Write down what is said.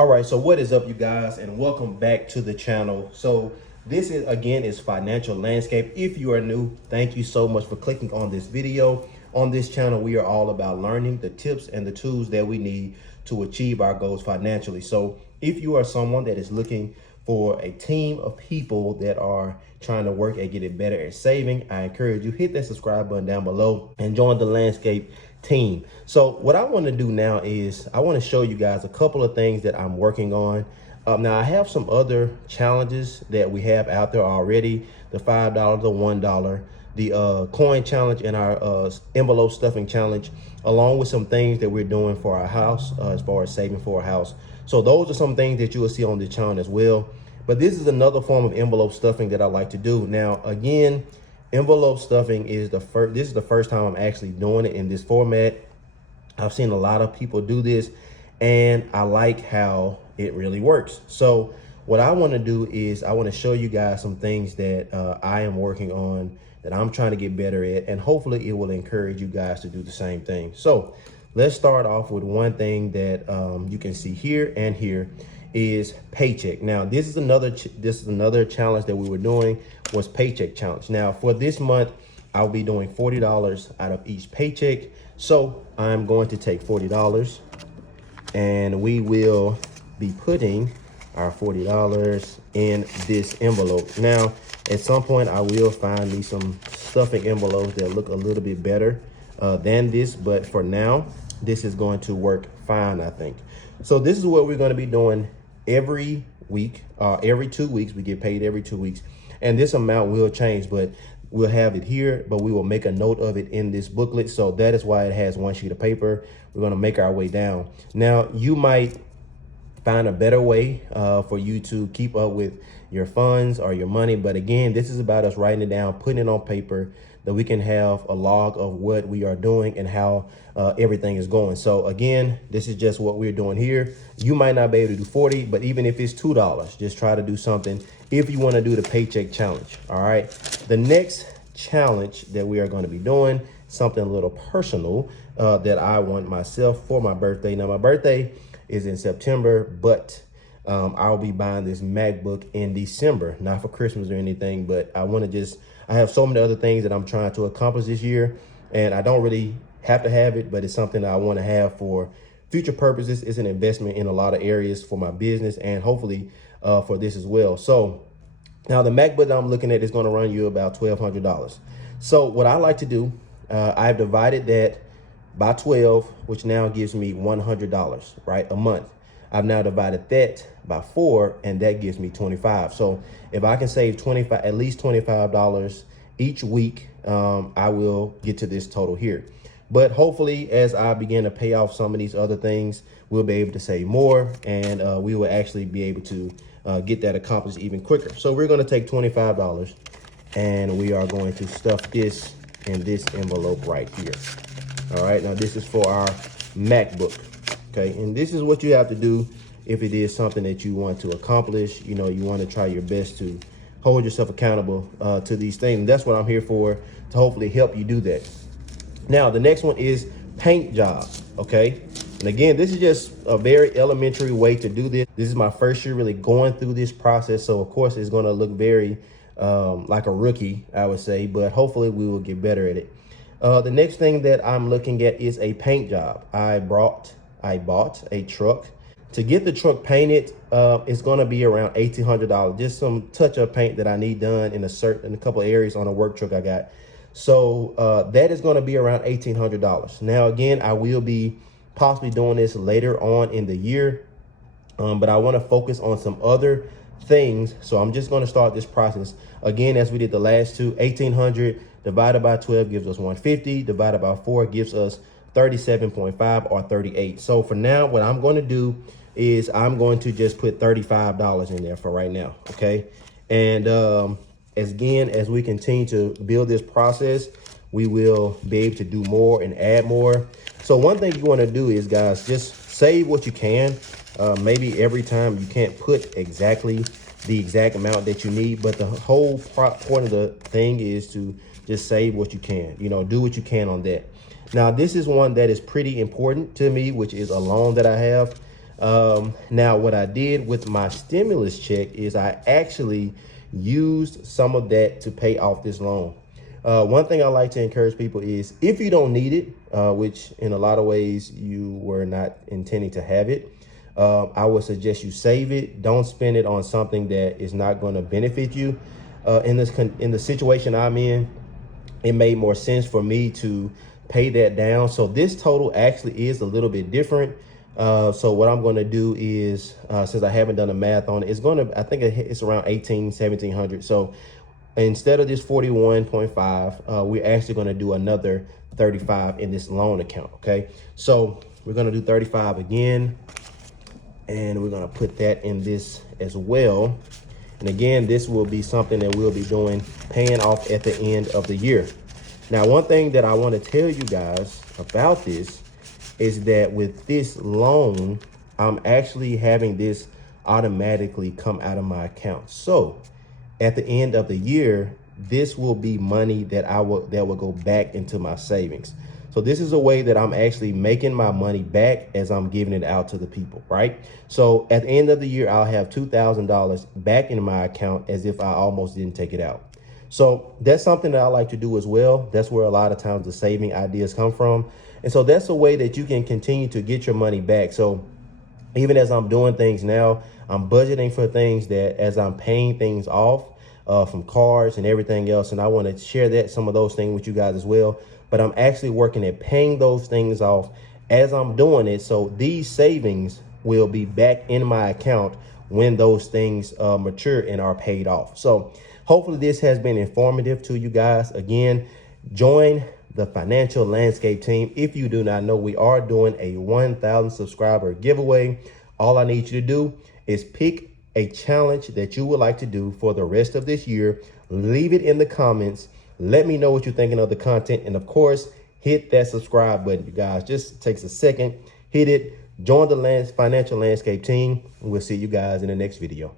All right, so what is up, you guys, and welcome back to the channel. So this is again is financial landscape. If you are new, thank you so much for clicking on this video. On this channel, we are all about learning the tips and the tools that we need to achieve our goals financially. So if you are someone that is looking for a team of people that are trying to work and get it better at saving, I encourage you hit that subscribe button down below and join the landscape team. So what I want to do now is I want to show you guys a couple of things that I'm working on. Now I have some other challenges that we have out there already: the $5, the $1, the coin challenge, and our envelope stuffing challenge, along with some things that we're doing for our house as far as saving for a house. So those are some things that you will see on the channel as well. But this is another form of envelope stuffing that I like to do. Now, again, envelope stuffing is this is the first time I'm actually doing it in this format. I've seen a lot of people do this, and I like how it really works. So what I want to do is I want to show you guys some things that I am working on, that I'm trying to get better at, and hopefully it will encourage you guys to do the same thing. So let's start off with one thing that you can see here and here is Paycheck. Now this is another challenge that we were doing, was Paycheck challenge. Now for this month, I'll be doing $40 out of each paycheck. So I'm going to take $40 and we will be putting our $40 in this envelope. Now at some point I will find me some stuffing envelopes that look a little bit better than this, but for now this is going to work fine, I think. So this is what we're going to be doing every week. Every 2 weeks, we get paid every 2 weeks, and this amount will change, but we'll have it here, but we will make a note of it in this booklet. So that is why it has one sheet of paper. We're going to make our way down. Now you might find a better way for you to keep up with your funds or your money, but again, this is about us writing it down, putting it on paper, that we can have a log of what we are doing and how everything is going. So again, this is just what we're doing here. You might not be able to do 40, but even if it's $2, just try to do something if you want to do the Paycheck challenge. All right. The next challenge that we are going to be doing, something a little personal that I want myself for my birthday. Now my birthday is in September, but I'll be buying this MacBook in December, not for Christmas or anything, but I have so many other things that I'm trying to accomplish this year, and I don't really have to have it, but it's something that I want to have for future purposes. It's an investment in a lot of areas for my business and hopefully for this as well. So now the MacBook that I'm looking at is going to run you about $1,200. So what I like to do, I've divided that by 12, which now gives me $100, right, a month. I've now divided that by 4, and that gives me 25. So if I can save at least $25 each week, I will get to this total here. But hopefully, as I begin to pay off some of these other things, we'll be able to save more, and we will actually be able to get that accomplished even quicker. So we're going to take $25 and we are going to stuff this in this envelope right here. All right, now this is for our MacBook. Okay, and this is what you have to do if it is something that you want to accomplish. You know, you want to try your best to hold yourself accountable to these things. That's what I'm here for, to hopefully help you do that. Now, the next one is paint job. Okay, and again, this is just a very elementary way to do this. This is my first year really going through this process, so of course it's going to look very like a rookie, I would say, but hopefully we will get better at it. The next thing that I'm looking at is a paint job. I bought a truck. To get the truck painted, it's going to be around $1,800. Just some touch-up paint that I need done in a couple of areas on a work truck I got. So that is going to be around $1,800. Now, again, I will be possibly doing this later on in the year, but I want to focus on some other things. So I'm just going to start this process again as we did the last two. 1,800 divided by 12 gives us 150. Divided by 4 gives us 37.5 or 38. So for now, what I'm going to do is I'm going to just put $35 in there for right now. Okay. And as we continue to build this process, we will be able to do more and add more. So one thing you want to do is, guys, just save what you can. Maybe every time you can't put exactly the exact amount that you need, but the whole point of the thing is to just save what you can, you know, do what you can on that. Now, this is one that is pretty important to me, which is a loan that I have. Now, what I did with my stimulus check is I actually used some of that to pay off this loan. One thing I like to encourage people is if you don't need it, which in a lot of ways you were not intending to have it, I would suggest you save it. Don't spend it on something that is not going to benefit you. In the situation I'm in, it made more sense for me to pay that down. So this total actually is a little bit different. So what I'm going to do is, since I haven't done the math on it, I think it's around 1700. So instead of this 41.5, we're actually going to do another 35 in this loan account. Okay. So we're going to do 35 again, and we're going to put that in this as well. And again, this will be something that we'll be doing, paying off at the end of the year. Now, one thing that I want to tell you guys about this is that with this loan, I'm actually having this automatically come out of my account. So at the end of the year, this will be money that will go back into my savings. So this is a way that I'm actually making my money back as I'm giving it out to the people, right? So at the end of the year, I'll have $2,000 back in my account as if I almost didn't take it out. So that's something that I like to do as well. That's where a lot of times the saving ideas come from. And so that's a way that you can continue to get your money back. So even as I'm doing things now, I'm budgeting for things that as I'm paying things off from cars and everything else. And I want to share some of those things with you guys as well. But I'm actually working at paying those things off as I'm doing it. So these savings will be back in my account when those things mature and are paid off. So hopefully this has been informative to you guys. Again, join the Financial Landscape team. If you do not know, we are doing a 1,000 subscriber giveaway. All I need you to do is pick a challenge that you would like to do for the rest of this year. Leave it in the comments. Let me know what you're thinking of the content. And of course, hit that subscribe button, you guys. Just takes a second. Hit it. Join the Financial Landscape team. And we'll see you guys in the next video.